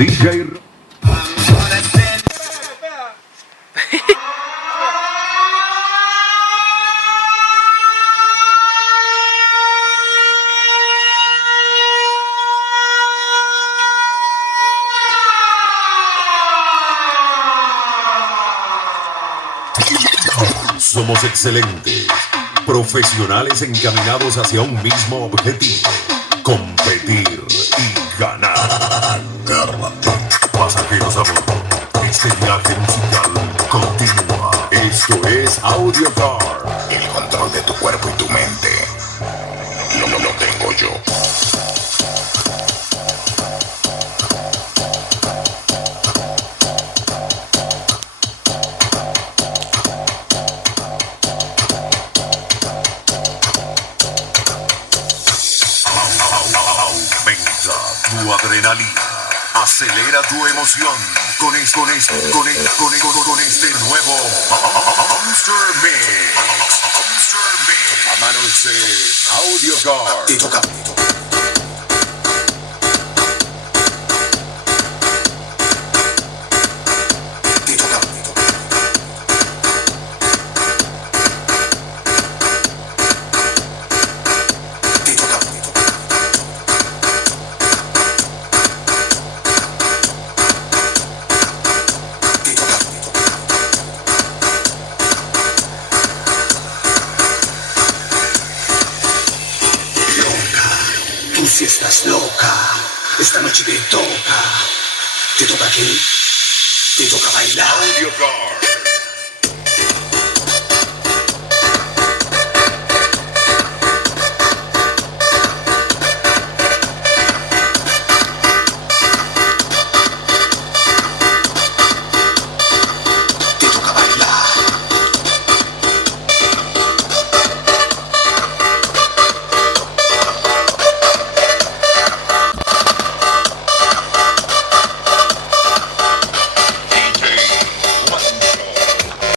DJ. Somos excelentes, profesionales encaminados hacia un mismo objetivo: competir y ganar. Pasajeros a bordo, este viaje musical continúa. Esto es Audio Car. El control de tu cuerpo y tu mente lo tengo yo. Aumenta tu adrenalina, acelera tu emoción con este nuevo Monster Mix. A manos de Audio Car. Te toca. Tú si estás loca, esta noche te toca. ¿Te toca qué? Te toca bailar. Audio Car.